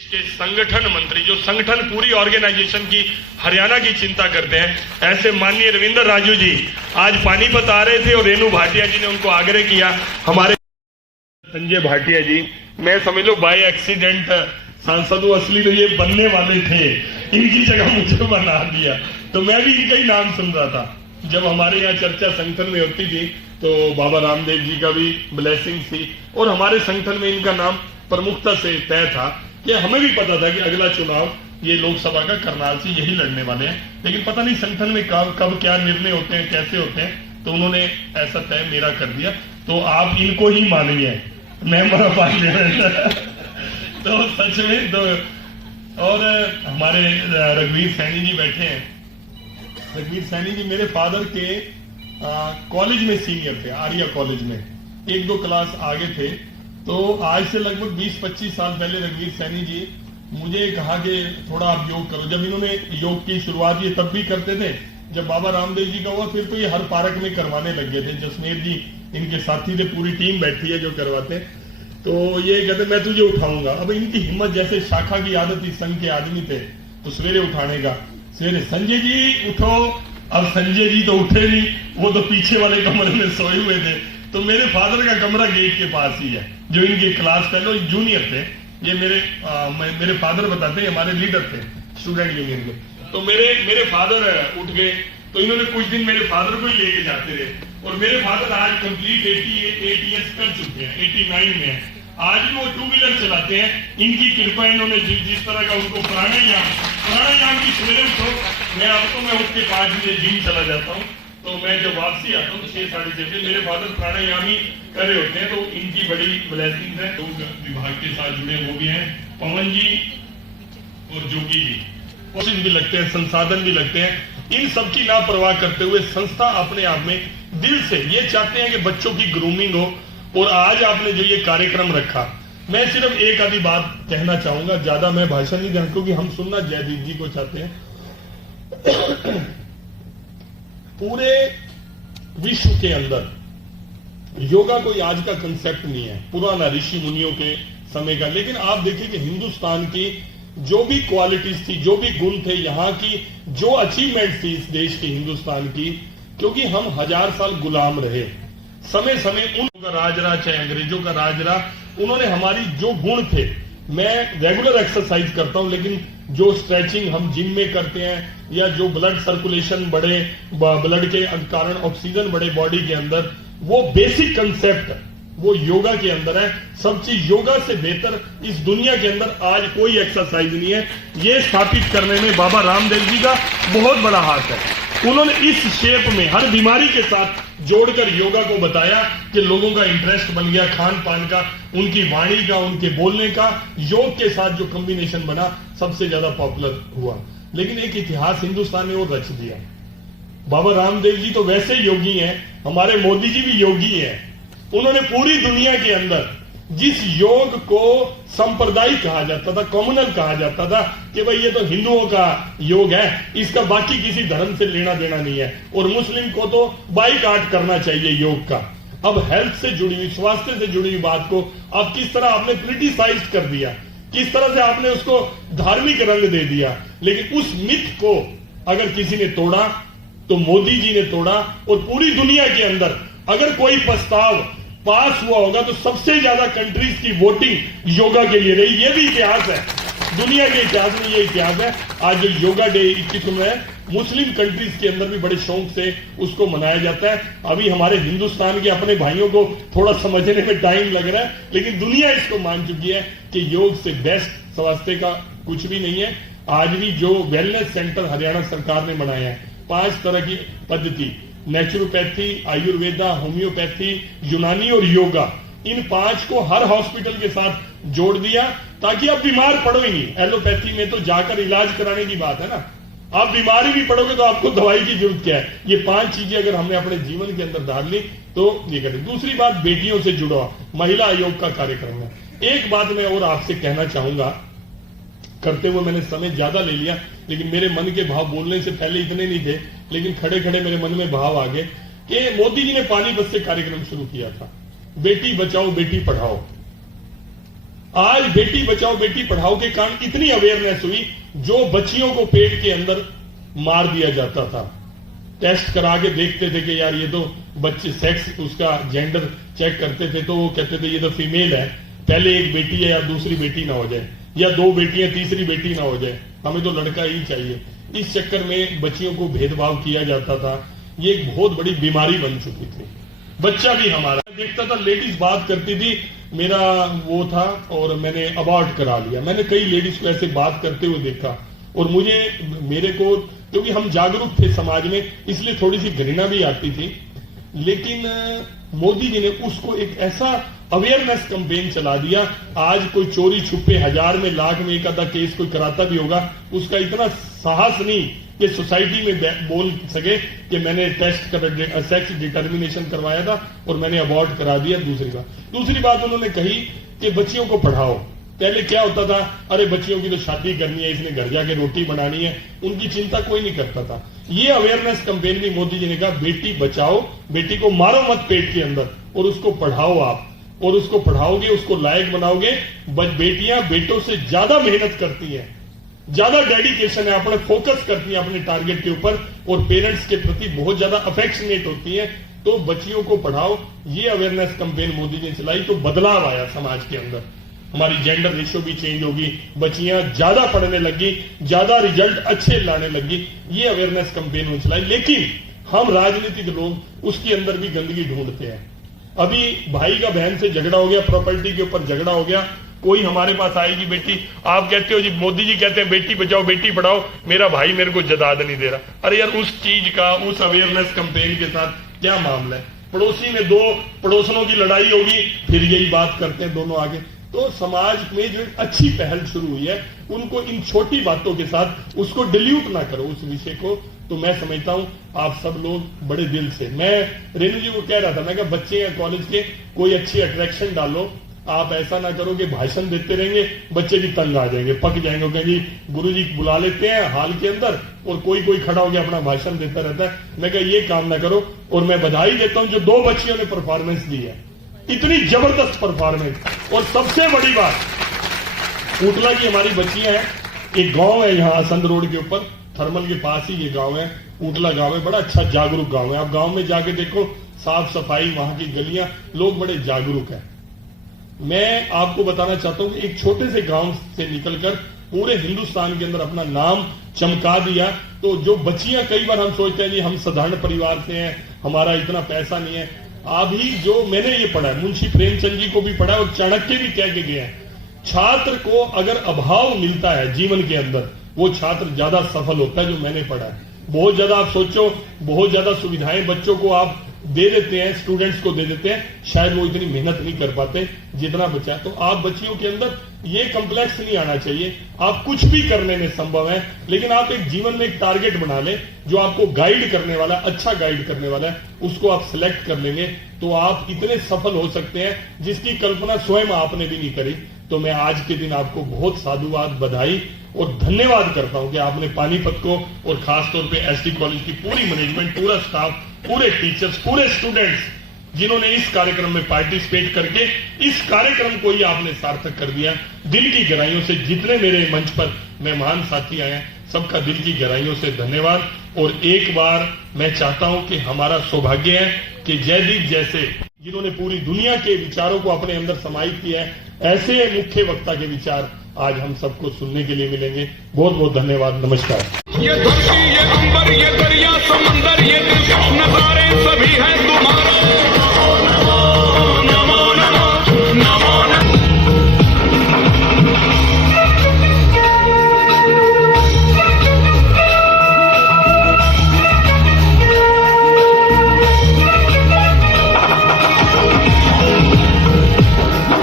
के संगठन मंत्री जो संगठन पूरी ऑर्गेनाइजेशन की हरियाणा की चिंता करते हैं, ऐसे माननीय रविंद्र राजू जी आज पानीपत आ रहे थे और रेणु भाटिया जी ने उनको आग्रह किया। हमारे संजय भाटिया जी, मैं समझ लो बाय एक्सीडेंट सांसद असली तो ये बनने वाले थे, इनकी जगह मुझे बना दिया, तो मैं भी इनका ही नाम सुन रहा था। जब हमारे यहाँ चर्चा संगठन में होती थी तो बाबा रामदेव जी का भी ब्लेसिंग थी और हमारे संगठन में इनका नाम प्रमुखता से तय था कि हमें भी पता था कि अगला चुनाव ये लोकसभा का करनाल से यही लड़ने वाले हैं, लेकिन पता नहीं संगठन में कब क्या निर्णय होते हैं, कैसे होते हैं, तो उन्होंने ऐसा तय मेरा कर दिया। तो आप इनको ही मानिए, मैं मरा पाई तो सच में तो। और हमारे रघुवीर सैनी जी बैठे हैं। रघुवीर सैनी जी मेरे फादर के कॉलेज में सीनियर थे, आर्या कॉलेज में, एक दो क्लास आगे थे। तो आज से लगभग 20-25 साल पहले रघुवीर सैनी जी मुझे कहा कि थोड़ा आप योग करो। जब इन्होंने योग की शुरुआत ये तब भी करते थे, जब बाबा रामदेव जी का हुआ फिर तो ये हर पार्क में करवाने लग गए थे। जसनेर जी इनके साथी थे, पूरी टीम बैठी है जो करवाते। तो ये कहते मैं तुझे उठाऊंगा। अब इनकी हिम्मत, जैसे शाखा की आदत इस संघ के आदमी थे तो सवेरे उठाने का, सवेरे संजय जी उठो। अब संजय जी तो उठे नहीं, वो तो पीछे वाले कमरे में सोए हुए थे। तो मेरे फादर का कमरा गेट के पास ही है, जो इनके क्लास फेलो जूनियर थे। ये मेरे फादर बताते हैं, हमारे लीडर थे स्टूडेंट यूनियन के। तो मेरे फादर उठ गए तो इन्होंने कुछ दिन मेरे फादर को ही लेके जाते रहे। और मेरे फादर आज कंप्लीट 88 ईयर्स कर चुके हैं, 89 में है। आज भी वो 2 व्हीलर चलाते हैं। इनकी कृपा, इन्होंने जिस तरह का उनको प्राणायाम की सवेरे उठो, मैं उठ के 5 बजे जिम चला जाता हूँ। तो मैं जब वापसी आता हूँ 6-6:30 बजे, मेरे फादर प्राणायामी कर रहे होते हैं। तो इनकी बड़ी ब्लेसिंग है। तो विभाग के साथ जुड़े वो भी हैं, पवन जी और जोगी जी। कोशिश भी लगते हैं, संसाधन भी लगते हैं। इन सब की लापरवाह करते हुए संस्था अपने आप में दिल से ये चाहते हैं कि बच्चों की ग्रूमिंग हो। और आज आपने जो ये कार्यक्रम रखा, मैं सिर्फ एक आधी बात कहना चाहूंगा, ज्यादा मैं भाषण नहीं दूंगा क्योंकि हम सुनना जयदीप जी को चाहते हैं। पूरे विश्व के अंदर योगा कोई आज का कंसेप्ट नहीं है, पुराना ऋषि मुनियों के समय का। लेकिन आप देखिए कि हिंदुस्तान की जो भी क्वालिटीज थी, जो भी गुण थे, यहाँ की जो अचीवमेंट थी इस देश की, हिंदुस्तान की, क्योंकि हम 1000 साल गुलाम रहे, समय समय उनका राज रहा, चाहे अंग्रेजों का राज रहा, उन्होंने हमारी जो गुण थे। मैं रेगुलर एक्सरसाइज करता हूं, लेकिन जो स्ट्रेचिंग हम जिम में करते हैं या जो ब्लड सर्कुलेशन बढ़े, ब्लड के कारण ऑक्सीजन बढ़े बॉडी के अंदर, वो बेसिक कंसेप्ट वो योगा के अंदर है। सब चीज योगा से बेहतर इस दुनिया के अंदर आज कोई एक्सरसाइज नहीं है। ये स्थापित करने में बाबा रामदेव जी का बहुत बड़ा हाथ है। उन्होंने इस शेप में हर बीमारी के साथ जोड़कर योगा को बताया कि लोगों का इंटरेस्ट बन गया, खान पान का, उनकी वाणी का, उनके बोलने का, योग के साथ जो कॉम्बिनेशन बना सबसे ज्यादा पॉपुलर हुआ। लेकिन एक इतिहास हिंदुस्तान ने और रच दिया। बाबा रामदेव जी तो वैसे योगी हैं, हमारे मोदी जी भी योगी हैं। उन्होंने पूरी दुनिया के अंदर जिस योग को सांप्रदायिक कहा जाता था, कम्युनल कहा जाता था कि भाई ये तो हिंदुओं का योग है, इसका बाकी किसी धर्म से लेना देना नहीं है, और मुस्लिम को तो बाइकाट करना चाहिए योग का। अब हेल्थ से जुड़ी हुई, स्वास्थ्य से जुड़ी हुई बात को अब किस तरह आपने क्रिटिसाइज कर दिया, किस तरह से आपने उसको धार्मिक रंग दे दिया। लेकिन उस मिथ को अगर किसी ने तोड़ा तो मोदी जी ने तोड़ा। और पूरी दुनिया के अंदर अगर कोई प्रस्ताव पास हुआ होगा तो सबसे ज्यादा कंट्रीज की वोटिंग योगा के लिए रही। ये भी इतिहास है, दुनिया के इतिहास में ये इतिहास है। आज जो योगा डे 21 में है, मुस्लिम कंट्रीज के अंदर भी बड़े शौक से उसको मनाया जाता है। अभी हमारे हिंदुस्तान के अपने भाइयों को थोड़ा समझने में टाइम लग रहा है, लेकिन दुनिया इसको मान चुकी है कि योग से बेस्ट स्वास्थ्य का कुछ भी नहीं है। आज भी जो वेलनेस सेंटर हरियाणा सरकार ने बनाया है, 5 तरह की पद्धति, नेचुरोपैथी, आयुर्वेदा, होम्योपैथी, यूनानी और योगा, इन 5 को हर हॉस्पिटल के साथ जोड़ दिया ताकि आप बीमार पड़ो ही नहीं। एलोपैथी में तो जाकर इलाज कराने की बात है ना, आप बीमारी भी पड़ोगे तो आपको दवाई की जरूरत क्या है। ये 5 चीजें अगर हमने अपने जीवन के अंदर डाल ली तो ये करें। दूसरी बात, बेटियों से जुड़ा महिला आयोग का कार्यक्रम है। एक बात मैं और आपसे कहना चाहूंगा, करते हुए मैंने समय ज्यादा ले लिया, लेकिन मेरे मन के भाव बोलने से पहले इतने नहीं थे, लेकिन खड़े खड़े मेरे मन में भाव आ गए कि मोदी जी ने पानीपत से कार्यक्रम शुरू किया था, बेटी बचाओ बेटी पढ़ाओ। आज बेटी बचाओ बेटी पढ़ाओ के कारण इतनी अवेयरनेस हुई, जो बच्चियों को पेट के अंदर मार दिया जाता था, टेस्ट करा के देखते थे कि यार ये तो बच्चे सेक्स उसका जेंडर चेक करते थे, तो वो कहते थे ये तो फीमेल है, पहले एक बेटी है या दूसरी बेटी ना हो जाए, या दो बेटियां तीसरी बेटी ना हो जाए, हमें तो लड़का ही चाहिए। इस चक्कर में बच्चियों को भेदभाव किया जाता था। ये एक बहुत बड़ी बीमारी बन चुकी थी। बच्चा भी हमारा देखता था, लेडीज बात करती थी, मेरा वो था और मैंने अबॉर्ट करा लिया। मैंने कई लेडीज को ऐसे बात करते हुए देखा और मेरे को क्योंकि हम जागरूक थे समाज में, इसलिए थोड़ी सी घृणा भी आती थी। लेकिन मोदी जी ने उसको एक ऐसा अवेयरनेस कैंपेन चला दिया। आज कोई चोरी छुपे 1000 में लाख में एक आधा केस कोई कराता भी होगा, उसका इतना साहस नहीं कि सोसाइटी में बोल सके कि मैंने टेस्ट कर सेक्स डिटर्मिनेशन करवाया था और मैंने अबॉर्ट करा दिया। दूसरी बात उन्होंने कही कि बच्चियों को पढ़ाओ। पहले क्या होता था, अरे बच्चियों की तो शादी करनी है, इसने घर जाके रोटी बनानी है, उनकी चिंता कोई नहीं करता था। ये अवेयरनेस कैंपेन भी मोदी जी ने कहा, बेटी बचाओ, बेटी को मारो मत पेट के अंदर, और उसको पढ़ाओ आप, और उसको पढ़ाओगे, उसको लायक बनाओगे। बेटियां बेटों से ज्यादा मेहनत करती हैं, ज्यादा डेडिकेशन है, अपने फोकस करती हैं अपने टारगेट के ऊपर, और पेरेंट्स के प्रति बहुत ज्यादा अफेक्शनेट होती हैं। तो बच्चियों को पढ़ाओ। ये अवेयरनेस कैंपेन मोदी जी ने चलाई तो बदलाव आया समाज के अंदर। हमारी जेंडर रेशियो भी चेंज होगी, बच्चियां ज्यादा पढ़ने लगी, ज्यादा रिजल्ट अच्छे लाने लगी। ये अवेयरनेस कैंपेन चलाई। लेकिन हम राजनीतिक लोग उसके अंदर भी गंदगी ढूंढते हैं। अभी भाई का बहन से झगड़ा हो गया, प्रॉपर्टी के ऊपर झगड़ा हो गया, कोई हमारे पास आएगी बेटी, आप कहते हो जी मोदी जी कहते हैं बेटी बचाओ बेटी पढ़ाओ, मेरा भाई मेरे को जदाद नहीं दे रहा। अरे यार, उस चीज का, उस अवेयरनेस कैंपेन के साथ क्या मामला है? पड़ोसी में दो पड़ोसनों की लड़ाई होगी, फिर यही बात करते हैं दोनों आगे। तो समाज में जो अच्छी पहल शुरू हुई है, उनको इन छोटी बातों के साथ उसको डिल्यूट ना करो उस विषय को। तो मैं समझता हूं आप सब लोग बड़े दिल से, मैं रेणु जी को कह रहा था, मैं कहा बच्चे या कॉलेज के कोई अच्छी अट्रैक्शन डालो। आप ऐसा ना करो कि भाषण देते रहेंगे, बच्चे भी तंग आ जाएंगे, पक जाएंगे, कहेंगे गुरु जी बुला लेते हैं हाल के अंदर और कोई खड़ा हो गया अपना भाषण देता रहता है। मैं कहा ये काम ना करो। और मैं बधाई देता हूं जो 2 बच्चियों ने परफॉर्मेंस दी है, इतनी जबरदस्त परफॉर्मेंस। और सबसे बड़ी बात, ऊटला की हमारी बच्चियां हैं, एक गांव है यहाँ आसंद रोड के ऊपर, थर्मल के पास ही ये गांव है, ऊटला गांव है, बड़ा अच्छा जागरूक गांव है। आप गांव में जाके देखो, साफ सफाई, वहां की गलियां, लोग बड़े जागरूक हैं। मैं आपको बताना चाहता हूं कि एक छोटे से गांव से निकलकर पूरे हिंदुस्तान के अंदर अपना नाम चमका दिया। तो जो बच्चियां, कई बार हम सोचते हैं जी हम साधारण परिवार से हैं, हमारा इतना पैसा नहीं है। अभी जो मैंने ये पढ़ा है, मुंशी प्रेमचंद जी को भी पढ़ा है और चाणक्य भी कह के गए हैं, छात्र को अगर अभाव मिलता है जीवन के अंदर, वो छात्र ज्यादा सफल होता है। जो मैंने पढ़ा है, बहुत ज्यादा आप सोचो, बहुत ज्यादा सुविधाएं बच्चों को आप दे देते हैं, स्टूडेंट्स को दे देते हैं, शायद वो इतनी मेहनत नहीं कर पाते जितना बच्चा है। तो आप बच्चियों के अंदर ये कॉम्प्लेक्स नहीं आना चाहिए। आप कुछ भी करने में संभव है, लेकिन आप एक जीवन में एक टारगेट बना लें जो आपको गाइड करने वाला, अच्छा गाइड करने वाला है, उसको आप सिलेक्ट कर लेंगे तो आप इतने सफल हो सकते हैं जिसकी कल्पना स्वयं आपने भी नहीं करी। तो मैं आज के दिन आपको बहुत साधुवाद, बधाई और धन्यवाद करता हूं कि आपने पानीपत को और खासतौर पे एसडी कॉलेज की पूरी मैनेजमेंट, पूरा स्टाफ, पूरे टीचर्स, पूरे स्टूडेंट्स जिन्होंने इस कार्यक्रम में पार्टिसिपेट करके इस कार्यक्रम को ही आपने सार्थक कर दिया। दिल की गहराइयों से जितने मेरे मंच पर मेहमान साथी आए हैं, सबका दिल की गहराइयों से धन्यवाद। और एक बार मैं चाहता हूं कि हमारा सौभाग्य है कि जयदीप जैसे, जिन्होंने पूरी दुनिया के विचारों को अपने अंदर समाहित किया है, ऐसे मुख्य वक्ता के विचार आज हम सबको सुनने के लिए मिलेंगे। बहुत बहुत धन्यवाद, नमस्कार। ये धरती, ये अंबर, ये दरिया, समंदर, ये